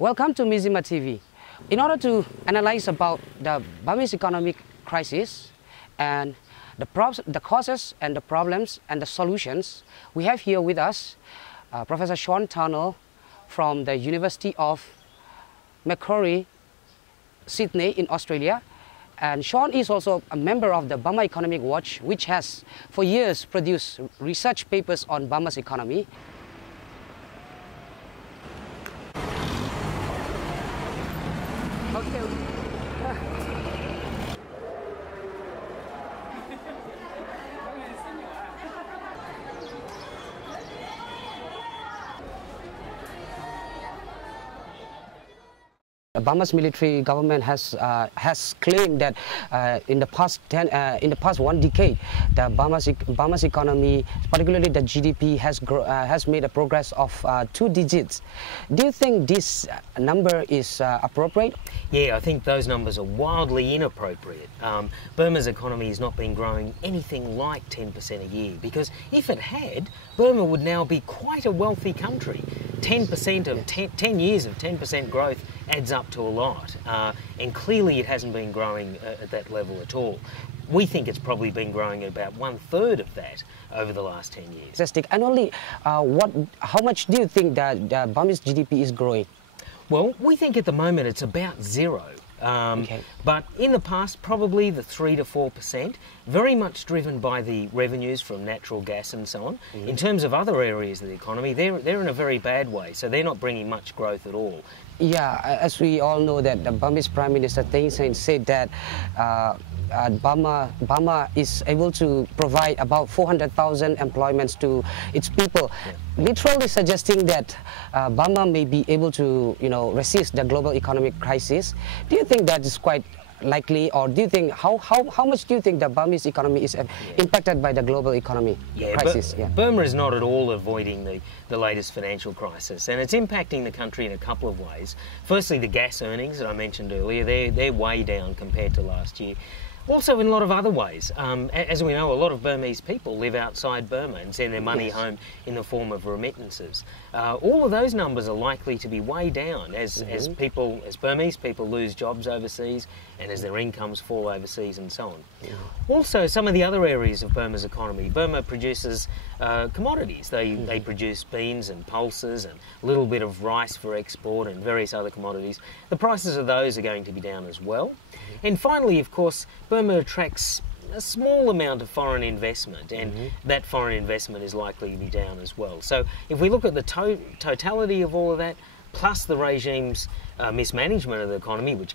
Welcome to Mismanagement TV. In order to analyze about the Burmese economic crisis and the causes and the problems and the solutions, we have here with us Professor Sean Turner from the University of Macquarie, Sydney in Australia. And Sean is also a member of the Burma Economic Watch, which has for years produced research papers on Burma's economy. Okay. Burma's military government has claimed that in the past one decade, the Burma's economy, particularly the GDP, has made a progress of 2 digits. Do you think this number is appropriate? Yeah, I think those numbers are wildly inappropriate. Burma's economy has not been growing anything like 10% a year, because if it had, Burma would now be quite a wealthy country. 10% of 10 years of 10% growth adds up to a lot, and clearly it hasn't been growing at that level at all. We think it's probably been growing at about 1/3 of that over the last 10 years. Annually, how much do you think that Burma's GDP is growing? Well, we think at the moment it's about 0. But in the past, probably the 3 to 4%, very much driven by the revenues from natural gas and so on. In terms of other areas of the economy, they're in a very bad way, so they're not bringing much growth at all. Yeah, as we all know that the Burmese Prime Minister Thein Sein said that Burma is able to provide about 400,000 employments to its people, literally suggesting that Burma may be able to, resist the global economic crisis. Do you think that is quite likely, or do you think how much do you think the Burmese economy is impacted by the global economy crisis? Burma is not at all avoiding the latest financial crisis, and it's impacting the country in a couple of ways. Firstly, the gas earnings that I mentioned earlier, they're way down compared to last year. Also in a lot of other ways. As we know, a lot of Burmese people live outside Burma and send their money home in the form of remittances. All of those numbers are likely to be way down as Burmese people lose jobs overseas and as their incomes fall overseas and so on. Also, some of the other areas of Burma's economy. Burma produces commodities. They produce beans and pulses and a little bit of rice for export and various other commodities. The prices of those are going to be down as well. And finally, of course, Burma attracts a small amount of foreign investment, and that foreign investment is likely to be down as well. So if we look at the totality of all of that, plus the regime's mismanagement of the economy, which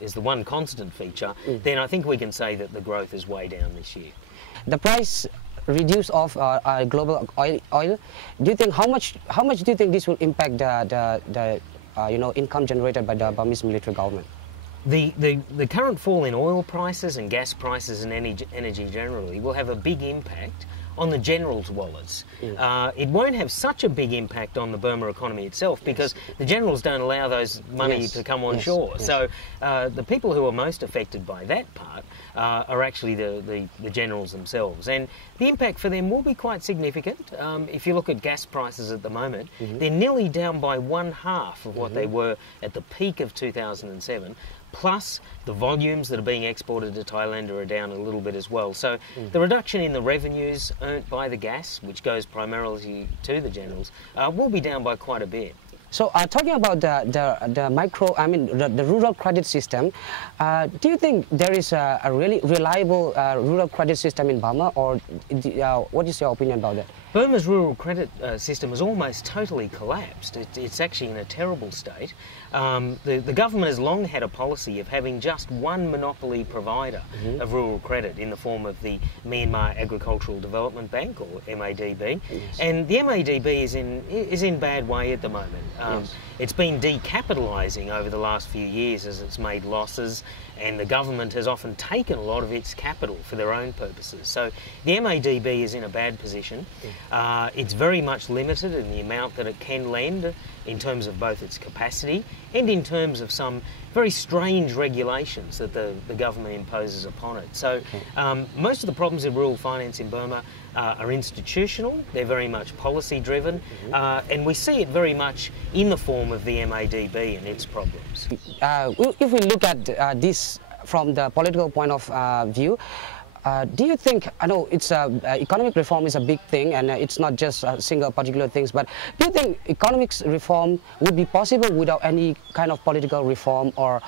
is the one constant feature, then I think we can say that the growth is way down this year. The price reduce of global oil. Do you think how much do you think this will impact the income generated by the Burmese military government? The current fall in oil prices and gas prices and energy generally will have a big impact on the generals' wallets. It won't have such a big impact on the Burma economy itself, because the generals don't allow those money to come on shore. So the people who are most affected by that part are actually the generals themselves. And the impact for them will be quite significant. If you look at gas prices at the moment, they're nearly down by 1/2 of what they were at the peak of 2007. Plus, the volumes that are being exported to Thailand are down a little bit as well. So the reduction in the revenues earned by the gas, which goes primarily to the generals, will be down by quite a bit. So, talking about the rural credit system, do you think there is a really reliable rural credit system in Burma, or what is your opinion about that? Burma's rural credit system has almost totally collapsed. It's actually in a terrible state. The government has long had a policy of having just one monopoly provider of rural credit in the form of the Myanmar Agricultural Development Bank, or MADB. And the MADB is in bad way at the moment. It's been decapitalising over the last few years as it's made losses, and the government has often taken a lot of its capital for their own purposes. So the MADB is in a bad position. It's very much limited in the amount that it can lend in terms of both its capacity and in terms of some very strange regulations that the government imposes upon it. So most of the problems in rural finance in Burma are institutional, they're very much policy driven, and we see it very much in the form of the MADB and its problems. If we look at this from the political point of view, do you think, I know it's economic reform is a big thing and it's not just single particular things, but do you think economic reform would be possible without any kind of political reform or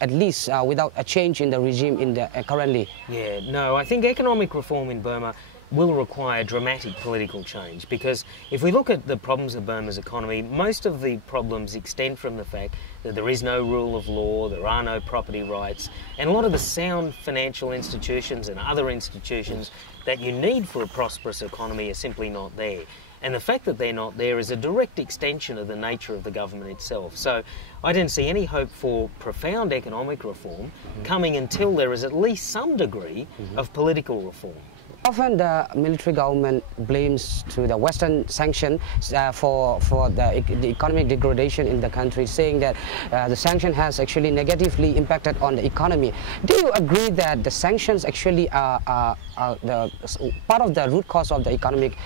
at least without a change in the regime in the currently? Yeah, no, I think economic reform in Burma will require dramatic political change, because if we look at the problems of Burma's economy, most of the problems extend from the fact that there is no rule of law, there are no property rights, and a lot of the sound financial institutions and other institutions that you need for a prosperous economy are simply not there. And the fact that they're not there is a direct extension of the nature of the government itself. So I don't see any hope for profound economic reform coming until there is at least some degree of political reform. Often the military government blames to the Western sanction for the economic degradation in the country, saying that the sanction has actually negatively impacted on the economy. Do you agree that the sanctions actually are the part of the root cause of the economic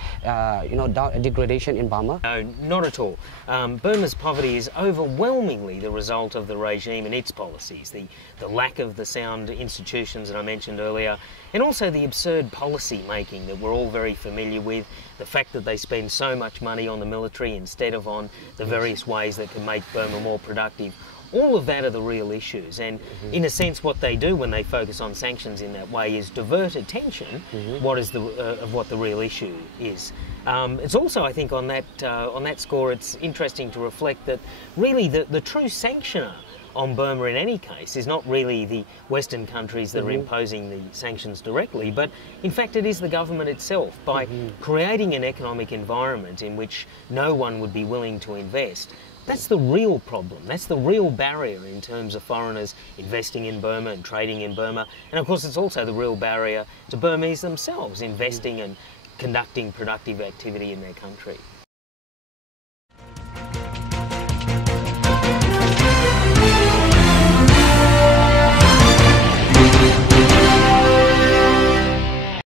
degradation in Burma? No, not at all. Burma's poverty is overwhelmingly the result of the regime and its policies, the lack of the sound institutions that I mentioned earlier, and also the absurd policy making that we're all very familiar with, the fact that they spend so much money on the military instead of on the various ways that can make Burma more productive. All of that are the real issues, and in a sense what they do when they focus on sanctions in that way is divert attention of what the real issue is. It's also, I think, on that score, it's interesting to reflect that really the true sanctioner on Burma in any case is not really the Western countries that are imposing the sanctions directly, but in fact it is the government itself, by creating an economic environment in which no one would be willing to invest. That's the real problem. That's the real barrier in terms of foreigners investing in Burma and trading in Burma. And of course it's also the real barrier to Burmese themselves investing and conducting productive activity in their country.